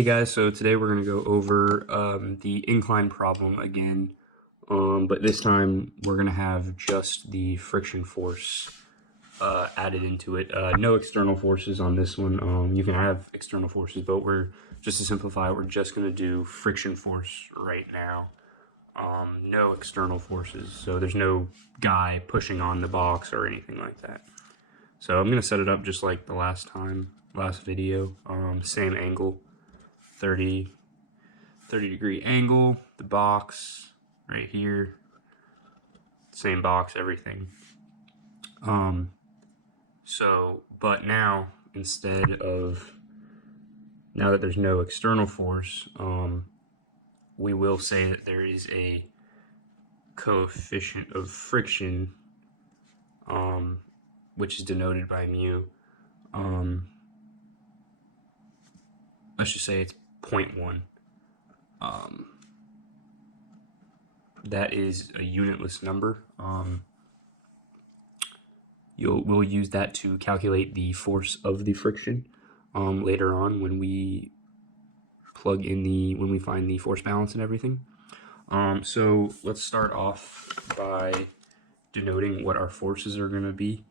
Hey guys, so today we're going to go over the incline problem again, but this time we're going to have just the friction force added into it. No external forces on this one. You can have external forces, but just to simplify it, we're just going to do friction force right now. No external forces, so there's no guy pushing on the box or anything like that. So I'm going to set it up just like the last video, same angle. 30 degree angle, the box right here, same box, everything. But now now that there's no external force, we will say that there is a coefficient of friction, which is denoted by mu. Let's just say it's 0.1. That is a unitless number. We'll use that to calculate the force of the friction later on when we when we find the force balance and everything. So let's start off by denoting what our forces are going to be.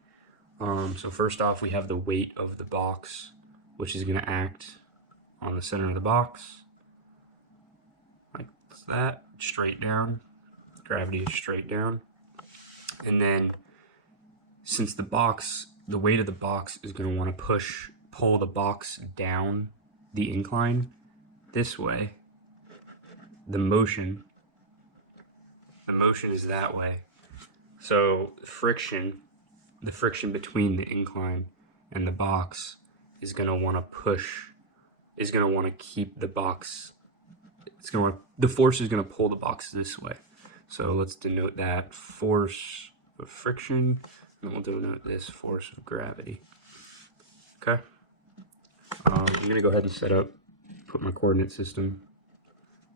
So first off, we have the weight of the box, which is going to act on the center of the box, like that, straight down. Gravity is straight down. And then since the weight of the box is going to want to pull the box down the incline this way, the motion is that way. So the friction between the incline and the box is going to want to keep the box, the force is going to pull the box this way. So let's denote that force of friction, and we'll denote this force of gravity. Okay. I'm going to go ahead and put my coordinate system.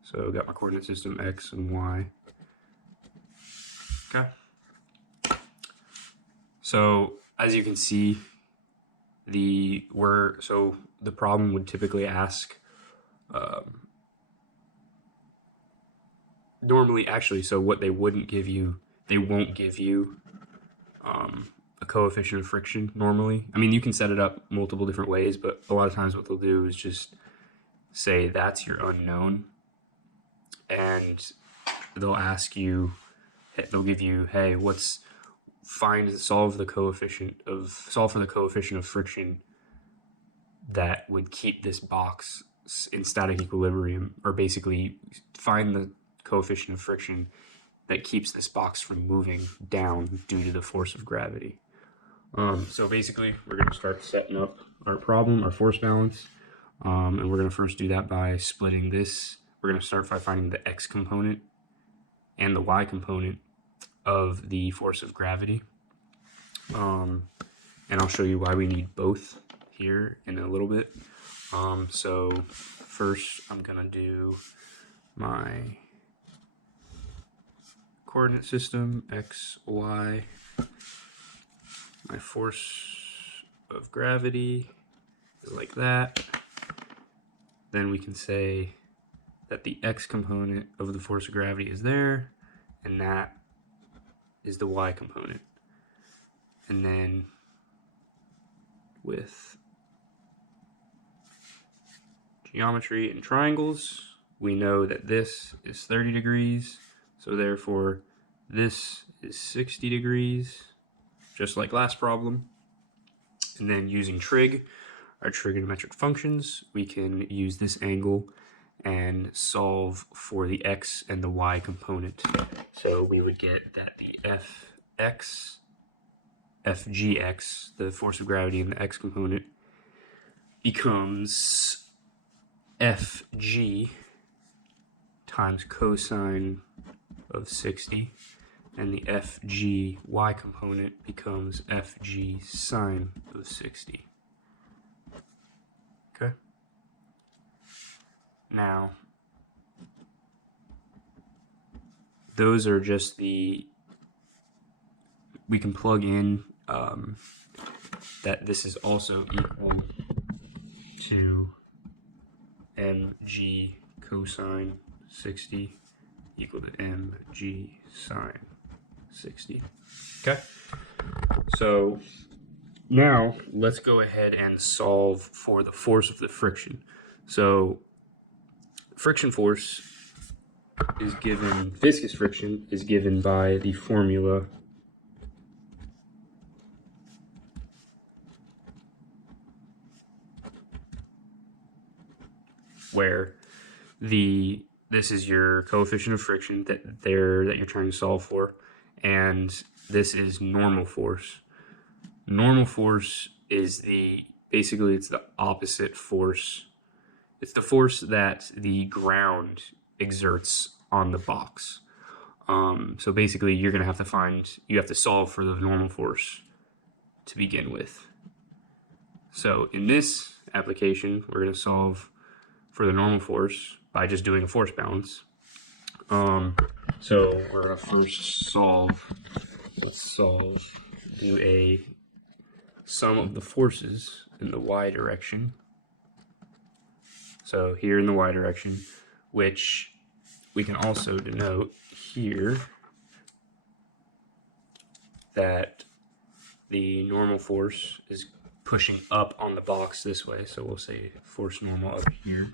So I've got my coordinate system X and Y. Okay. So as you can see, the problem would typically ask, what they won't give you a coefficient of friction normally. I mean, you can set it up multiple different ways, but a lot of times what they'll do is just say that's your unknown, and they'll give you, hey, solve for the coefficient of friction that would keep this box in static equilibrium, or basically find the coefficient of friction that keeps this box from moving down due to the force of gravity. So basically, we're going to start setting up our problem, our force balance, and we're going to first do that by splitting this. We're going to start by finding the x component and the y component of the force of gravity. And I'll show you why we need both here in a little bit. So first, I'm going to do my coordinate system, x, y, my force of gravity is like that. Then we can say that the x component of the force of gravity is there, and that is the y component. And then with geometry and triangles, we know that this is 30 degrees. So therefore, this is 60 degrees, just like last problem. And then using our trigonometric functions, we can use this angle and solve for the x and the y component. So we would get that the Fgx, the force of gravity in the x component, becomes Fg times cosine of 60, and the Fgy component becomes Fg sine of 60. Okay. Now, those are just we can plug in that this is also equal to mg cosine 60 equal to mg sine 60. Okay, so now let's go ahead and solve for the force of the friction. So friction force is given, viscous friction is given by the formula where this is your coefficient of friction that you're trying to solve for, and this is normal force. Normal force is basically it's the opposite force. It's the force that the ground exerts on the box. So basically you have to solve for the normal force to begin with. So in this application, we're going to solve for the normal force by just doing a force balance. So we're going to first do a sum of the forces in the y direction. So here in the y direction, which we can also denote here that the normal force is pushing up on the box this way. So we'll say force normal up here.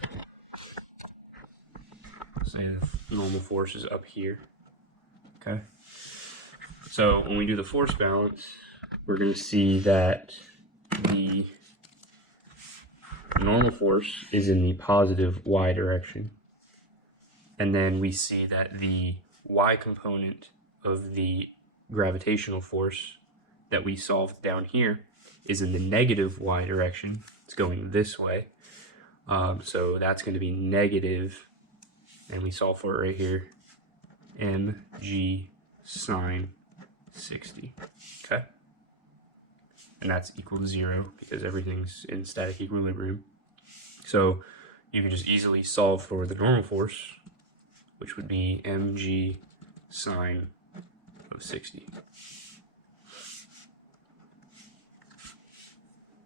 Say the normal force is up here. Okay. So when we do the force balance, we're going to see that the normal force is in the positive y direction. And then we see that the y component of the gravitational force that we solved down here is in the negative y direction. It's going this way. So that's going to be negative, and we solve for it right here, mg sine 60. Okay? And that's equal to 0 because everything's in static equilibrium. So you can just easily solve for the normal force, which would be mg sine of 60.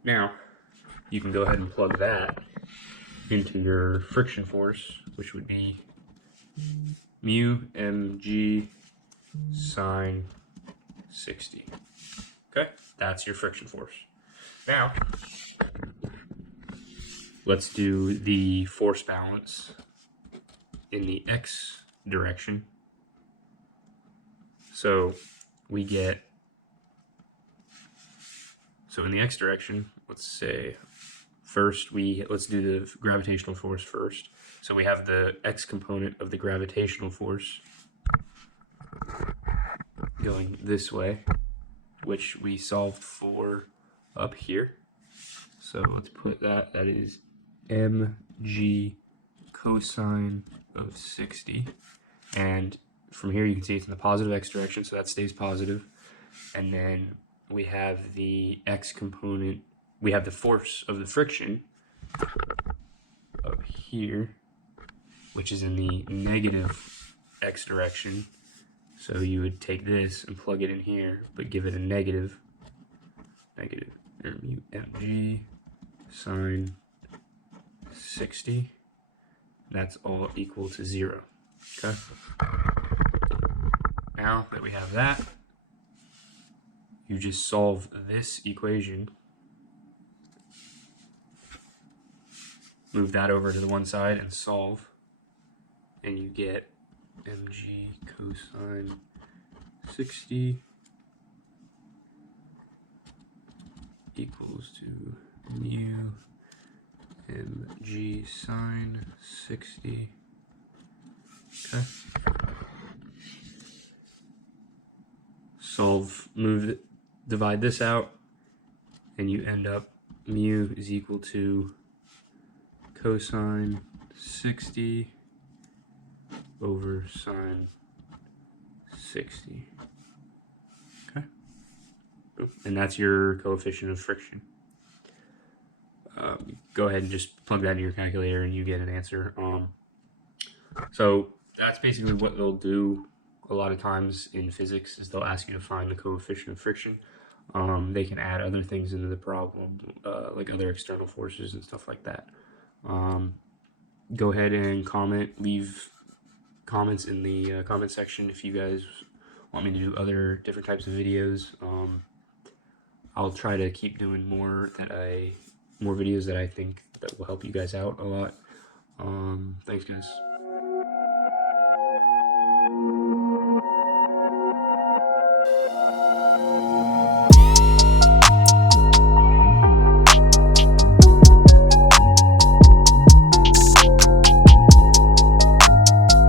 Now, you can go ahead and plug that into your friction force, which would be mu mg sine 60. Okay, that's your friction force. Now, let's do the force balance in the x direction. So we get, so in the x direction, let's say first let's do the gravitational force first. So we have the x component of the gravitational force going this way, which we solved for up here. So let's put that is mg cosine of 60. And from here you can see it's in the positive x direction, so that stays positive. And then we have the x component, we have the force of the friction up here, which is in the negative x direction. So you would take this and plug it in here, but give it a negative mu mg sine 60. That's all equal to 0. Okay. Now that we have that, you just solve this equation. Move that over to the one side and solve, and you get mg cosine 60 equals to mu mg sine 60. Okay. Divide this out, and you end up mu is equal to cosine 60 over sine 60. Okay. And that's your coefficient of friction. Go ahead and just plug that into your calculator and you get an answer. So that's basically what they'll do a lot of times in physics, is they'll ask you to find the coefficient of friction. They can add other things into the problem, like other external forces and stuff like that. go ahead and leave comments in the comment section if you guys want me to do other different types of videos. I'll try to keep doing more videos that I think that will help you guys out a lot. Thanks guys.